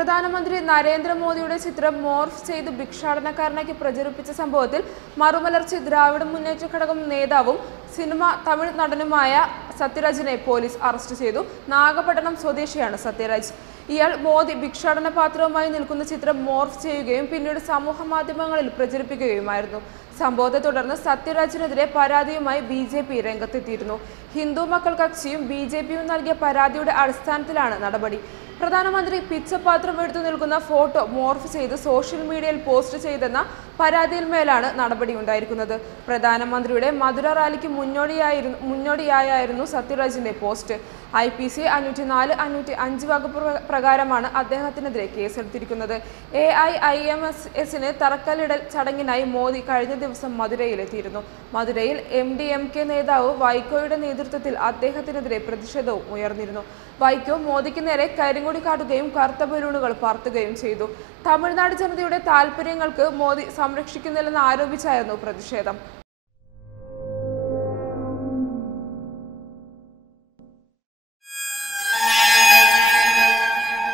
പ്രധാനമന്ത്രി നരേന്ദ്രമോദിയുടെ ചിത്രം മോർഫ് ചെയ്ത് ഭിക്ഷാടനക്കാരനാക്കി പ്രചരിപ്പിച്ച സംഭവത്തിൽ മറുമലർച്ചി ദ്രാവിഡ മുന്നേറ്റ ഘടകം നേതാവും തമിഴ് നടനുമായ സത്യരാജിനെ പോലീസ് അറസ്റ്റ് ചെയ്തു. നാഗപട്ടണം സ്വദേശിയാണ് സത്യരാജ്. ഇയാൾ മോദി ഭിക്ഷാടന പാത്രവുമായി നിൽക്കുന്ന ചിത്രം മോർഫ് ചെയ്യുകയും പിന്നീട് സമൂഹ മാധ്യമങ്ങളിൽ പ്രചരിപ്പിക്കുകയുമായിരുന്നു. സംഭവത്തെ തുടർന്ന് സത്യരാജിനെതിരെ പരാതിയുമായി BJP രംഗത്തെത്തിയിരുന്നു. ഹിന്ദു മക്കൾ കക്ഷിയും BJPയും നൽകിയ പരാതിയുടെ അടിസ്ഥാനത്തിലാണ് നടപടി. പ്രധാനമന്ത്രി പിച്ചപാത്രം എടുത്തു നിൽക്കുന്ന ഫോട്ടോ മോർഫ് ചെയ്ത് സോഷ്യൽ മീഡിയയിൽ പോസ്റ്റ് ചെയ്തെന്ന പരാതിയിന്മേലാണ് നടപടിയുണ്ടായിരിക്കുന്നത്. പ്രധാനമന്ത്രിയുടെ മധുര റാലിക്ക് മുന്നോടിയായിരുന്നു സത്യരാജിന്റെ പോസ്റ്റ്. IPC 504, 505 വകുപ്പ് പ്രകാരമാണ് അദ്ദേഹത്തിനെതിരെ കേസെടുത്തിരിക്കുന്നത്. AIIMSന് തറക്കല്ലിടൽ ചടങ്ങിനായി മോദി കഴിഞ്ഞ ദിവസം മധുരയിലെത്തിയിരുന്നു. മധുരയിൽ MDMK നേതാവ് വൈക്കോയുടെ നേതൃത്വത്തിൽ അദ്ദേഹത്തിനെതിരെ പ്രതിഷേധവും ഉയർന്നിരുന്നു. വൈക്കോ മോദിക്ക് നേരെ കരിങ്കൊടി കാട്ടുകയും കറുത്ത ബലൂണുകൾ പറത്തുകയും ചെയ്തു. തമിഴ്നാട് ജനതയുടെ താൽപര്യങ്ങൾക്ക് മോദി സംരക്ഷിക്കുന്നില്ലെന്ന് ആരോപിച്ചായിരുന്നു പ്രതിഷേധം.